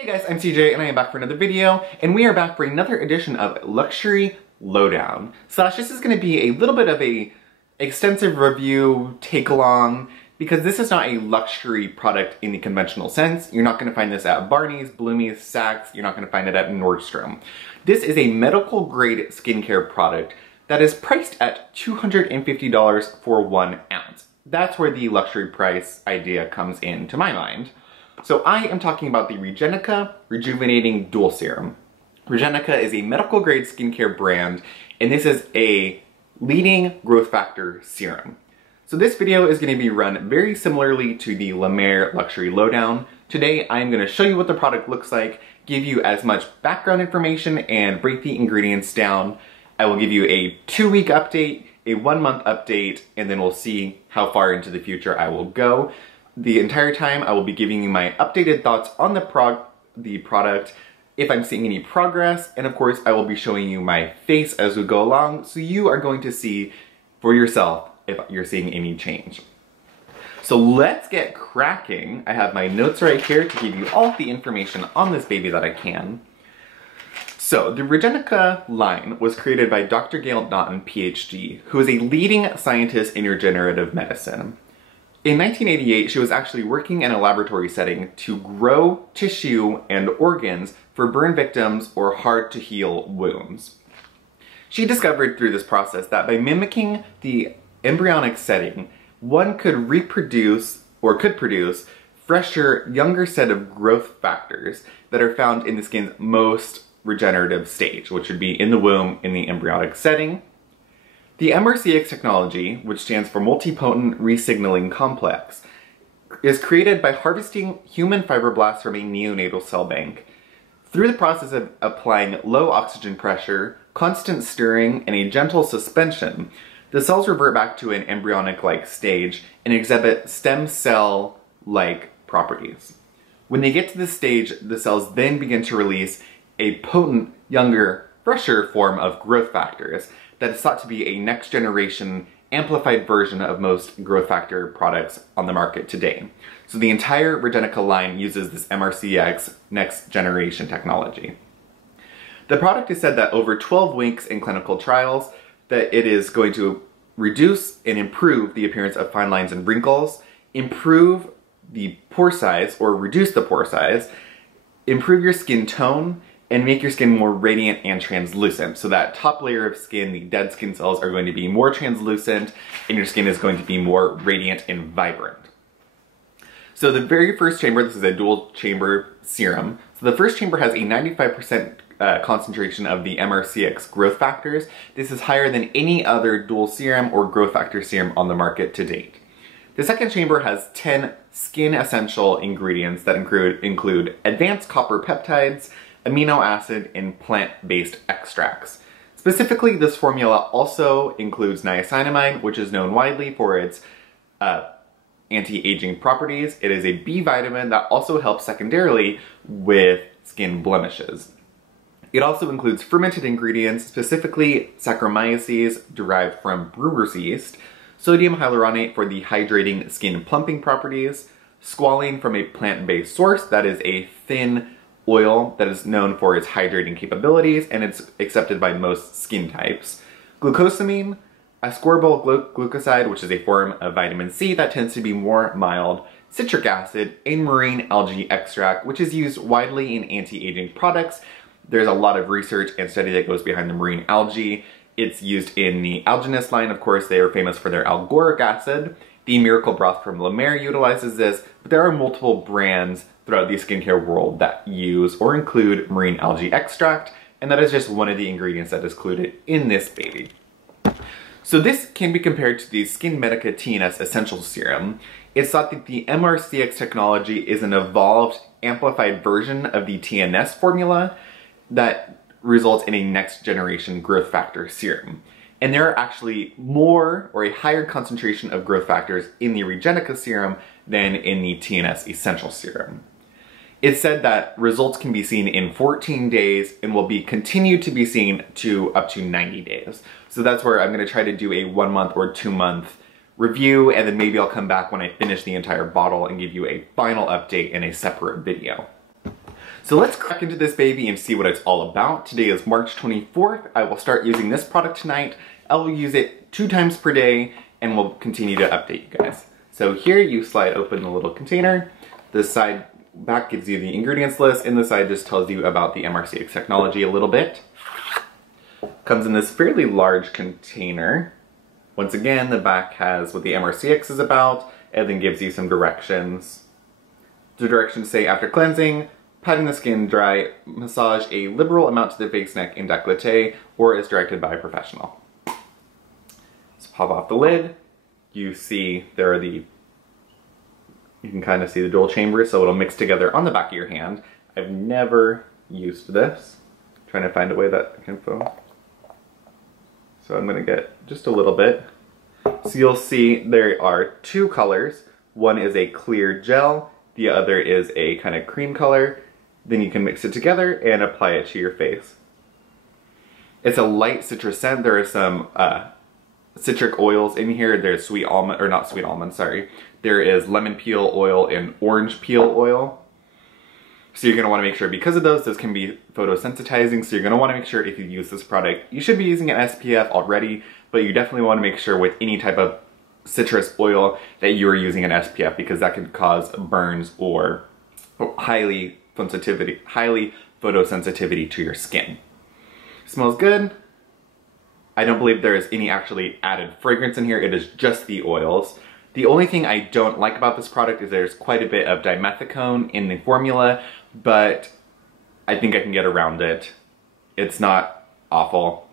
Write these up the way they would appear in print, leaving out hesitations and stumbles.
Hey guys, I'm CJ and I am back for another video, and we are back for another edition of Luxury Lowdown. This is going to be a little bit of a extensive review, take-along, because this is not a luxury product in the conventional sense. You're not going to find this at Barney's, Bloomie's, Saks, you're not going to find it at Nordstrom. This is a medical-grade skincare product that is priced at $250 for 1 ounce. That's where the luxury price idea comes in to my mind. So I am talking about the Regenica Rejuvenating Dual Serum. Regenica is a medical grade skincare brand, and this is a leading growth factor serum. So this video is going to be run very similarly to the Lemme Luxury Lowdown. Today I'm going to show you what the product looks like, give you as much background information, and break the ingredients down. I will give you a 2-week update, a 1-month update, and then we'll see how far into the future I will go. The entire time I will be giving you my updated thoughts on the product, if I'm seeing any progress, and of course I will be showing you my face as we go along, so you are going to see for yourself if you're seeing any change. So let's get cracking. I have my notes right here to give you all the information on this baby that I can. So the Regenica line was created by Dr. Gail Naughton, PhD, who is a leading scientist in regenerative medicine. In 1988, she was actually working in a laboratory setting to grow tissue and organs for burn victims or hard-to-heal wounds. She discovered through this process that by mimicking the embryonic setting, one could reproduce or could produce fresher, younger set of growth factors that are found in the skin's most regenerative stage, which would be in the womb in the embryonic setting. The MRCX technology, which stands for Multipotent Resignaling Complex, is created by harvesting human fibroblasts from a neonatal cell bank. Through the process of applying low oxygen pressure, constant stirring, and a gentle suspension, the cells revert back to an embryonic-like stage and exhibit stem cell-like properties. When they get to this stage, the cells then begin to release a potent, younger, fresher form of growth factors that is thought to be a next-generation, amplified version of most growth factor products on the market today. So the entire Regenica line uses this MRCX next-generation technology. The product is said that over 12 weeks in clinical trials, that it is going to reduce and improve the appearance of fine lines and wrinkles, improve the pore size or reduce the pore size, improve your skin tone, and make your skin more radiant and translucent. So that top layer of skin, the dead skin cells, are going to be more translucent and your skin is going to be more radiant and vibrant. So the very first chamber, this is a dual chamber serum. So the first chamber has a 95% concentration of the MRCX growth factors. This is higher than any other dual serum or growth factor serum on the market to date. The second chamber has 10 skin essential ingredients that include advanced copper peptides, amino acid, and plant-based extracts. Specifically, this formula also includes niacinamide, which is known widely for its anti-aging properties. It is a B vitamin that also helps secondarily with skin blemishes. It also includes fermented ingredients, specifically Saccharomyces derived from brewer's yeast, sodium hyaluronate for the hydrating skin plumping properties, squalene from a plant-based source that is a thin oil that is known for its hydrating capabilities and it's accepted by most skin types, glucosamine, ascorbyl glucoside, which is a form of vitamin C that tends to be more mild, citric acid, and marine algae extract, which is used widely in anti-aging products. There's a lot of research and study that goes behind the marine algae. It's used in the Alginus line, of course. They are famous for their algoric acid. The Miracle Broth from Lemme utilizes this, but there are multiple brands throughout the skincare world that use or include marine algae extract, and that is just one of the ingredients that is included in this baby. So this can be compared to the Skin Medica TNS Essential Serum. It's thought that the MRCX technology is an evolved, amplified version of the TNS formula that results in a next generation growth factor serum. And there are actually more or a higher concentration of growth factors in the Regenica serum than in the TNS Essential Serum. It's said that results can be seen in 14 days and will be continued to be seen to up to 90 days. So that's where I'm going to try to do a 1-month or 2-month review, and then maybe I'll come back when I finish the entire bottle and give you a final update in a separate video. So let's crack into this baby and see what it's all about. Today is March 24th. I will start using this product tonight. I will use it 2 times per day and we'll continue to update you guys. So here you slide open the little container. The side back gives you the ingredients list and the side just tells you about the MRCX technology a little bit. Comes in this fairly large container. Once again, the back has what the MRCX is about and then gives you some directions. The directions say after cleansing, patting the skin dry, massage a liberal amount to the face, neck, and décolleté, or as directed by a professional. So pop off the lid. You see there are you can kind of see the dual chambers, so it'll mix together on the back of your hand. I've never used this. I'm trying to find a way that I can film. So I'm gonna get just a little bit. So you'll see there are 2 colors. One is a clear gel, the other is a kind of cream color. Then you can mix it together and apply it to your face. It's a light citrus scent. There are some citric oils in here. There's sweet almond, or not sweet almond, sorry. There is lemon peel oil and orange peel oil. So you're gonna wanna make sure, because of those can be photosensitizing, so you're gonna wanna make sure if you use this product, you should be using an SPF already, but you definitely wanna make sure with any type of citrus oil that you are using an SPF, because that can cause burns or highly photosensitivity to your skin. Smells good. I don't believe there is any actually added fragrance in here. It is just the oils. The only thing I don't like about this product is there's quite a bit of dimethicone in the formula, but I think I can get around it. It's not awful.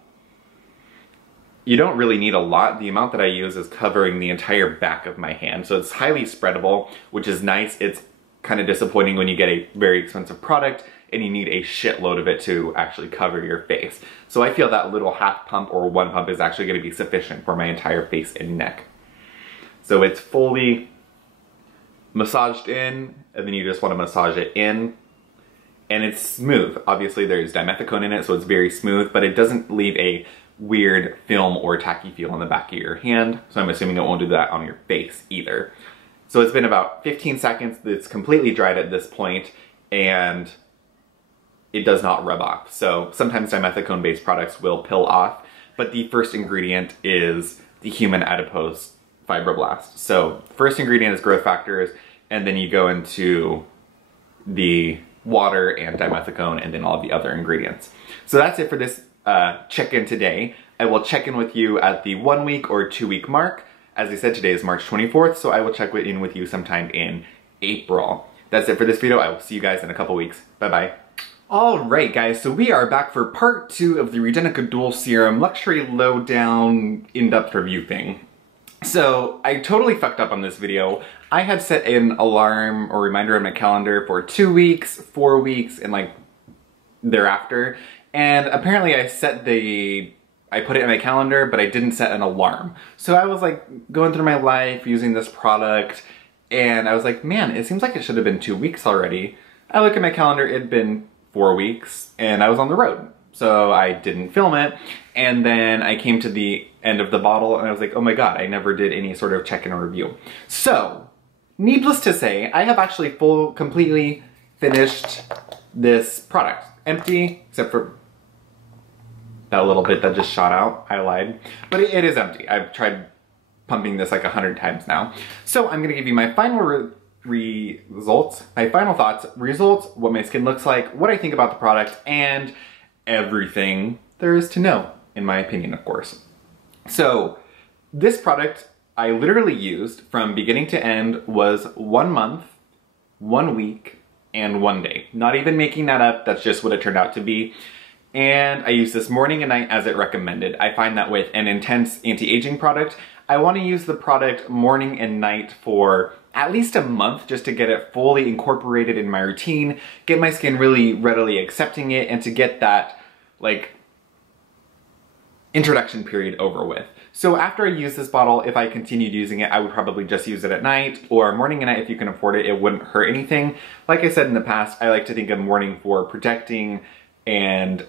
You don't really need a lot. The amount that I use is covering the entire back of my hand, so it's highly spreadable, which is nice. It's kind of disappointing when you get a very expensive product and you need a shitload of it to actually cover your face. So I feel that little half pump or 1 pump is actually going to be sufficient for my entire face and neck. So it's fully massaged in, and then you just want to massage it in. And it's smooth. Obviously there's dimethicone in it, so it's very smooth, but it doesn't leave a weird film or tacky feel on the back of your hand. So I'm assuming it won't do that on your face either. So it's been about 15 seconds. It's completely dried at this point, and it does not rub off. So sometimes dimethicone-based products will pill off, but the first ingredient is the human adipose fibroblast. So first ingredient is growth factors, and then you go into the water and dimethicone and then all the other ingredients. So that's it for this check-in today. I will check in with you at the 1 week or 2 week mark. As I said, today is March 24th, so I will check in with you sometime in April. That's it for this video. I will see you guys in a couple weeks. Bye-bye. Alright guys, so we are back for part 2 of the Regenica Dual Serum Luxury Lowdown in-depth review thing. So, I totally fucked up on this video. I had set an alarm or reminder on my calendar for 2 weeks, 4 weeks, and like thereafter. And apparently I put it in my calendar, but I didn't set an alarm. So I was like going through my life using this product, and I was like, man, it seems like it should have been 2 weeks already. I look at my calendar, it had been 4 weeks, and I was on the road. So I didn't film it, and then I came to the end of the bottle, and I was like, oh my god, I never did any sort of check-in or review. So, needless to say, I have actually completely finished this product. Empty, except for that little bit that just shot out. I lied. But it is empty. I've tried pumping this like 100 times now. So I'm gonna give you my final results, my final thoughts, what my skin looks like, what I think about the product, and everything there is to know, in my opinion, of course. So this product I literally used from beginning to end was 1 month, 1 week, and 1 day. Not even making that up, that's just what it turned out to be. And I use this morning and night as it recommended. I find that with an intense anti-aging product, I want to use the product morning and night for at least a month just to get it fully incorporated in my routine, get my skin really readily accepting it, and to get that, like, introduction period over with. So after I use this bottle, if I continued using it, I would probably just use it at night or morning and night if you can afford it. It wouldn't hurt anything. Like I said in the past, I like to think of morning for protecting and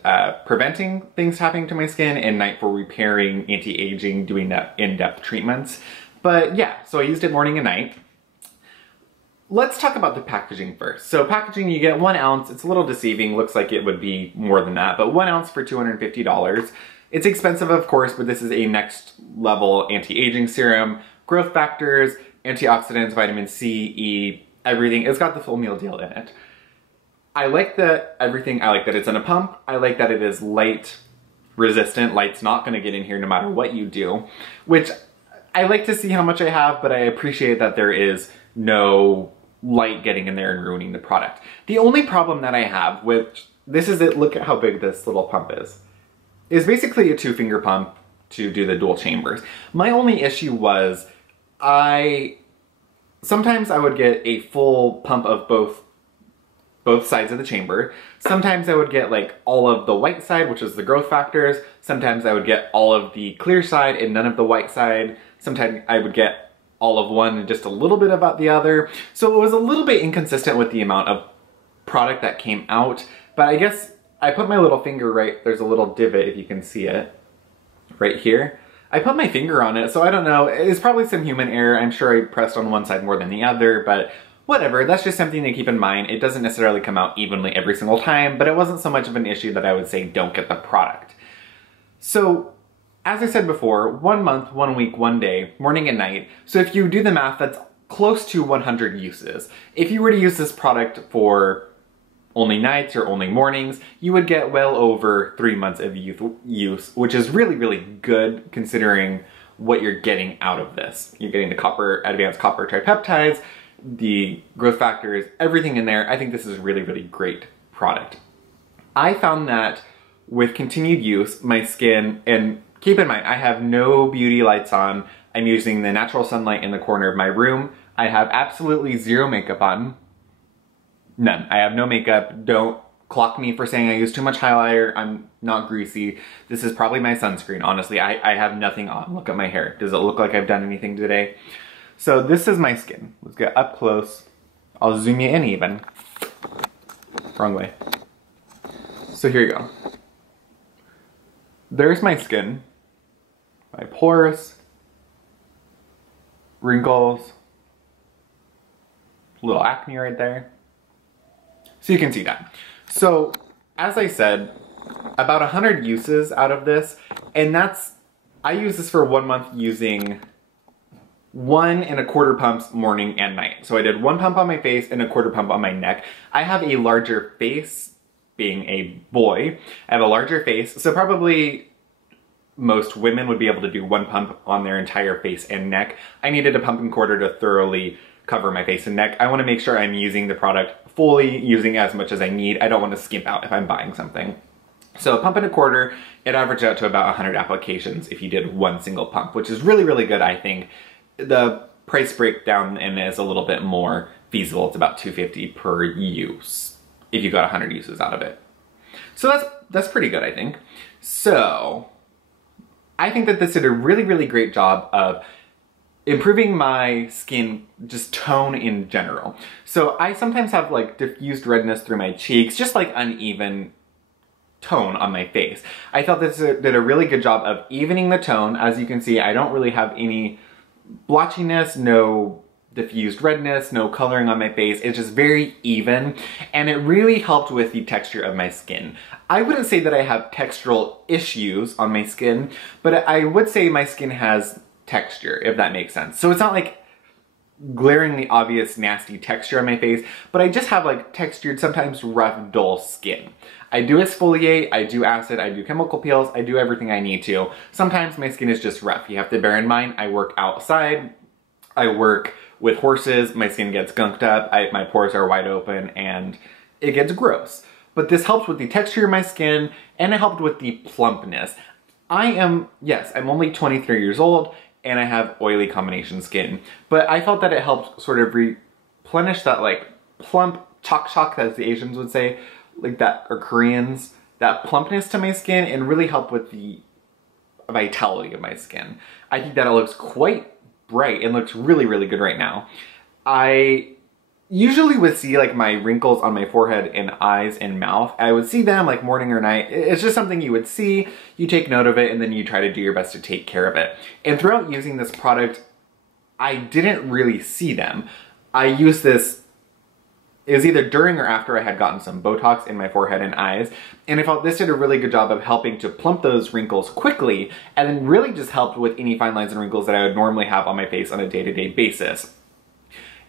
preventing things happening to my skin, and night for repairing, anti-aging, doing that in-depth treatments. But yeah, so I used it morning and night. let's talk about the packaging first. So packaging, you get 1 ounce. It's a little deceiving. Looks like it would be more than that, but 1 ounce for $250. It's expensive, of course, but this is a next level anti-aging serum, growth factors, antioxidants, vitamin C, E, everything. It's got the full meal deal in it. I like that everything. I like that it's in a pump. I like that it is light resistant. Light's not going to get in here no matter what you do, which I like to see how much I have, but I appreciate that there is no light getting in there and ruining the product. The only problem that I have with this is that, look at how big this little pump is. It's basically a 2-finger pump to do the dual chambers. My only issue was sometimes I would get a full pump of both sides of the chamber. Sometimes I would get like all of the white side, which is the growth factors. Sometimes I would get all of the clear side and none of the white side. Sometimes I would get all of one and just a little bit about the other. So it was a little bit inconsistent with the amount of product that came out, but I guess I put my little finger right, there's a little divot if you can see it, right here. I put my finger on it, so I don't know, it's probably some human error. I'm sure I pressed on one side more than the other, but whatever, that's just something to keep in mind. It doesn't necessarily come out evenly every single time, but it wasn't so much of an issue that I would say don't get the product. So, as I said before, 1 month, 1 week, 1 day, morning and night. So if you do the math, that's close to 100 uses. If you were to use this product for only nights or only mornings, you would get well over 3 months of use, which is really, really good considering what you're getting out of this. You're getting the advanced copper tripeptides, the growth factors, everything in there. I think this is a really, really great product. I found that with continued use, my skin, and keep in mind, I have no beauty lights on. I'm using the natural sunlight in the corner of my room. I have absolutely zero makeup on. None. I have no makeup. Don't clock me for saying I use too much highlighter. I'm not greasy. This is probably my sunscreen. Honestly, I have nothing on. Look at my hair. Does it look like I've done anything today? So this is my skin. Let's get up close. I'll zoom you in even. Wrong way. So here you go. There's my skin. My pores, wrinkles, little acne right there. So you can see that. So as I said, about 100 uses out of this, and I use this for 1 month using 1 1/4 pumps morning and night. So I did 1 pump on my face and 1/4 pump on my neck. I have a larger face, being a boy. I have a larger face, so probably most women would be able to do 1 pump on their entire face and neck. I needed a 1 1/4 to thoroughly cover my face and neck. I want to make sure I'm using the product fully, using as much as I need. I don't want to skimp out if I'm buying something. So a 1 1/4, it averaged out to about 100 applications if you did 1 single pump, which is really, really good, I think. The price breakdown in it is a little bit more feasible. It's about $250 per use if you got 100 uses out of it. So that's pretty good, I think. So I think that this did a really, really great job of improving my skin just tone in general. So I sometimes have like diffused redness through my cheeks, just like uneven tone on my face. I thought this did a really good job of evening the tone. As you can see, I don't really have any blotchiness, no diffused redness, no coloring on my face. It's just very even, and it really helped with the texture of my skin. I wouldn't say that I have textural issues on my skin, but I would say my skin has texture, if that makes sense. So it's not like glaringly obvious nasty texture on my face, but I just have like textured, sometimes rough, dull skin. I do exfoliate, I do acid, I do chemical peels, I do everything I need to. Sometimes my skin is just rough. You have to bear in mind, I work outside, I work with horses, my skin gets gunked up, my pores are wide open, and it gets gross. But this helps with the texture of my skin, and it helped with the plumpness. Yes, I'm only 23 years old, and I have oily combination skin, but I felt that it helped sort of replenish that like plump choc, as the Asians would say, like that, or Koreans, that plumpness to my skin, and really help with the vitality of my skin. I think that it looks quite bright and looks really, really good right now. I usually would see like my wrinkles on my forehead and eyes and mouth. I would see them like morning or night. It's just something you would see, you take note of it, and then you try to do your best to take care of it. And throughout using this product, I didn't really see them. I used this, it was either during or after I had gotten some Botox in my forehead and eyes, and I felt this did a really good job of helping to plump those wrinkles quickly, and then really just helped with any fine lines and wrinkles that I would normally have on my face on a day-to-day basis.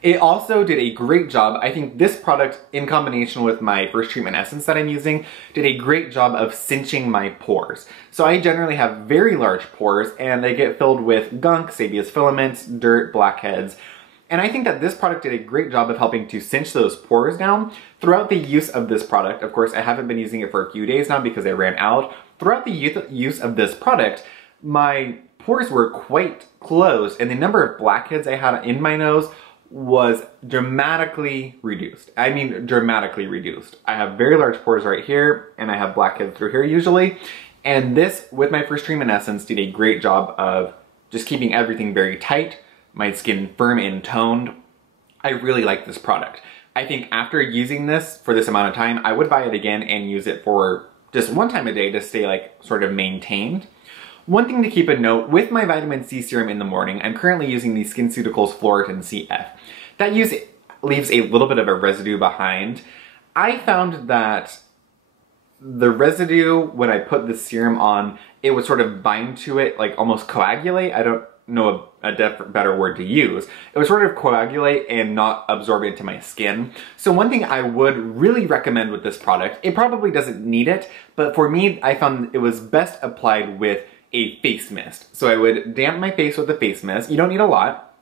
It also did a great job. I think this product, in combination with my first treatment essence that I'm using, did a great job of cinching my pores. So I generally have very large pores, and they get filled with gunk, sebaceous filaments, dirt, blackheads. And I think that this product did a great job of helping to cinch those pores down. Throughout the use of this product, of course, I haven't been using it for a few days now because I ran out. Throughout the use of this product, my pores were quite closed, and the number of blackheads I had in my nose was dramatically reduced. I mean, dramatically reduced. I have very large pores right here, and I have blackheads through here usually. And this, with my first treatment essence, did a great job of just keeping everything very tight, my skin firm and toned. I really like this product. I think after using this for this amount of time, I would buy it again and use it for just one time a day to stay like sort of maintained. One thing to keep a note, with my vitamin C serum in the morning, I'm currently using the SkinCeuticals Floretin CF. That leaves a little bit of a residue behind. I found that the residue, when I put the serum on, it would sort of bind to it, like almost coagulate. I don't know a better word to use. It would sort of coagulate and not absorb into my skin. So one thing I would really recommend with this product, it probably doesn't need it, but for me, I found it was best applied with a face mist. So I would damp my face with a face mist. You don't need a lot.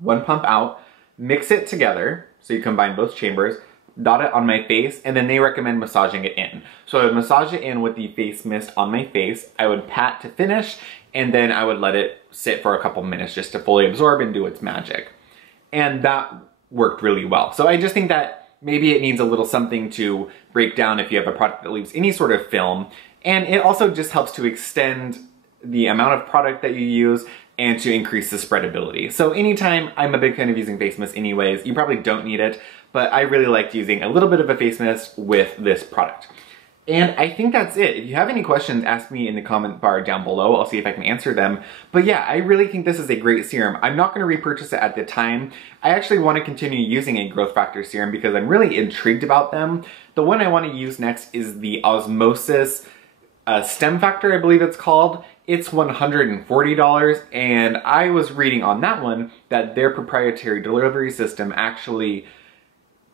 One pump out, mix it together, so you combine both chambers, dot it on my face, and then they recommend massaging it in. So I would massage it in with the face mist on my face, I would pat to finish, and then I would let it sit for a couple minutes just to fully absorb and do its magic. And that worked really well. So I just think that maybe it needs a little something to break down if you have a product that leaves any sort of film. And it also just helps to extend the amount of product that you use and to increase the spreadability. So anytime, I'm a big fan of using face mist anyways. You probably don't need it, but I really liked using a little bit of a face mist with this product. And I think that's it. If you have any questions, ask me in the comment bar down below. I'll see if I can answer them. But yeah, I really think this is a great serum. I'm not gonna repurchase it at the time. I actually wanna continue using a growth factor serum because I'm really intrigued about them. The one I wanna use next is the Osmosis Stem Factor, I believe it's called. It's $140, and I was reading on that one that their proprietary delivery system actually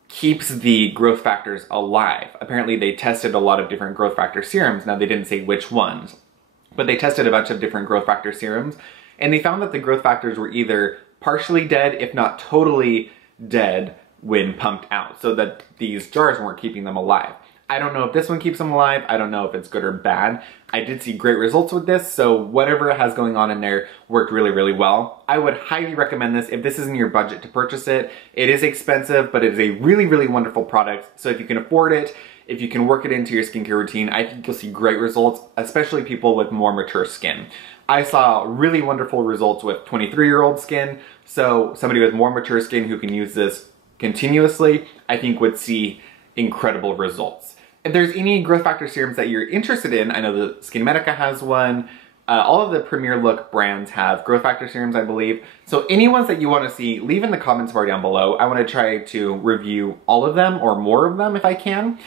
keeps the growth factors alive. Apparently they tested a lot of different growth factor serums. Now they didn't say which ones, but they tested a bunch of different growth factor serums, and they found that the growth factors were either partially dead, if not totally dead, when pumped out, so that these jars weren't keeping them alive. I don't know if this one keeps them alive. I don't know if it's good or bad. I did see great results with this, so whatever it has going on in there worked really, really well. I would highly recommend this if this is in your budget to purchase it. It is expensive, but it is a really, really wonderful product. So if you can afford it, if you can work it into your skincare routine, I think you'll see great results, especially people with more mature skin. I saw really wonderful results with 23-year-old skin, so somebody with more mature skin who can use this continuously, I think would see incredible results. If there's any growth factor serums that you're interested in, I know the SkinMedica has one. All of the Premier Look brands have growth factor serums, I believe. So any ones that you want to see, leave in the comments bar down below. I want to try to review all of them or more of them if I can,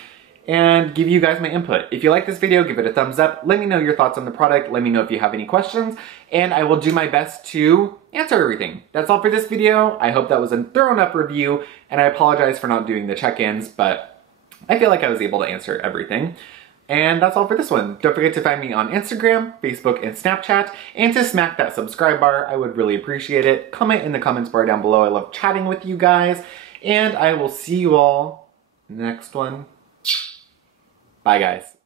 and give you guys my input. If you like this video, give it a thumbs up. Let me know your thoughts on the product. Let me know if you have any questions, and I will do my best to answer everything. That's all for this video. I hope that was a thorough enough review, and I apologize for not doing the check-ins, but I feel like I was able to answer everything. And that's all for this one. Don't forget to find me on Instagram, Facebook, and Snapchat, and to smack that subscribe bar. I would really appreciate it. Comment in the comments bar down below. I love chatting with you guys, and I will see you all in the next one. Bye, guys.